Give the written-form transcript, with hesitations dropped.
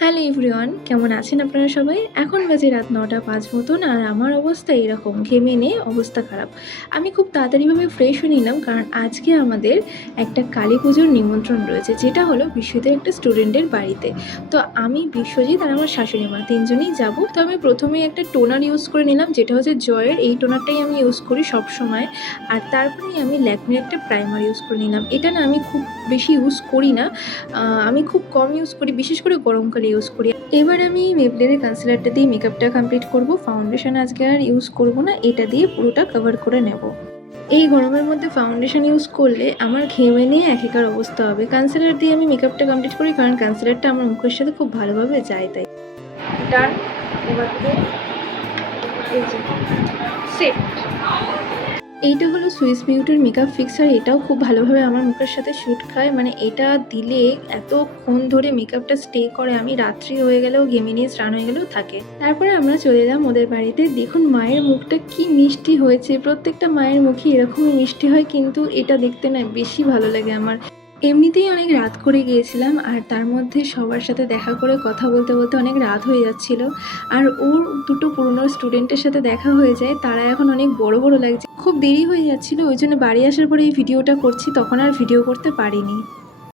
Hello everyone, কেমন আছেন আপনারা সবাই? এখন বাজে রাত ৯টা ৫ মতন আর আমার অবস্থা এরকম ঘেমে নিয়ে অবস্থা খারাপ। আমি খুব তাড়াতাড়িভাবে ফ্রেশ হয়ে নিলাম কারণ আজকে আমাদের একটা কালী পুজোর নিমন্ত্রণ রয়েছে, যেটা হলো বিশ্বজিতের একটা স্টুডেন্টের বাড়িতে। তো আমি, বিশ্বজিৎ আর আমার শাশুড়ি মা ৩ জনেই যাবো। তো আমি প্রথমেই একটা টোনার ইউজ করে নিলাম, যেটা হচ্ছে জয়ের। এই টোনারটাই আমি ইউজ করি সবসময়। আর তারপরেই আমি ল্যাকমির একটা প্রাইমার ইউজ করে নিলাম। এটা না আমি খুব বেশি ইউজ করি না, আমি খুব কম ইউজ করি, বিশেষ করে গরমকালে ইউজ করি। এবার আমি মেবলিনের কনসিলারটা দিয়ে মেকআপটা কমপ্লিট করব। ফাউন্ডেশন আজকে আর ইউজ করব না, এটা দিয়ে পুরোটা কভার করে নেব। এই গরমের মধ্যে ফাউন্ডেশন ইউজ করলে আমার ঘেমে নিয়ে একাকার অবস্থা হবে। কনসিলার দিয়ে আমি মেকআপটা কমপ্লিট করি কারণ কনসিলারটা আমার মুখের সাথে খুব ভালোভাবে যায়, তাই। ডান। এবার এই যে সেট। এইটা হলো সুইস বিউটির মেকআপ ফিক্সার। এটাও খুব ভালোভাবে আমার মুখের সাথে শ্যুট খায়, মানে এটা দিলে এতক্ষণ ধরে মেকআপটা স্টে করে, আমি রাত্রি হয়ে গেলেও ঘেমে নিয়ে স্নান হয়ে গেলেও থাকে। তারপরে আমরা চলে এলাম ওদের বাড়িতে। দেখুন মায়ের মুখটা কি মিষ্টি হয়েছে, প্রত্যেকটা মায়ের মুখই এরকমই মিষ্টি হয়, কিন্তু এটা দেখতে না বেশি ভালো লাগে আমার। এমনিতেই অনেক রাত করে গিয়েছিলাম আর তার মধ্যে সবার সাথে দেখা করে কথা বলতে বলতে অনেক রাত হয়ে যাচ্ছিল। আর ওর দুটো পুরনো স্টুডেন্টের সাথে দেখা হয়ে যায়, তারা এখন অনেক বড় বড় লাগছে। খুব দেরি হয়ে যাচ্ছিল, ওই জন্য বাড়ি আসার পরে এই ভিডিওটা করছি, তখন আর ভিডিও করতে পারিনি।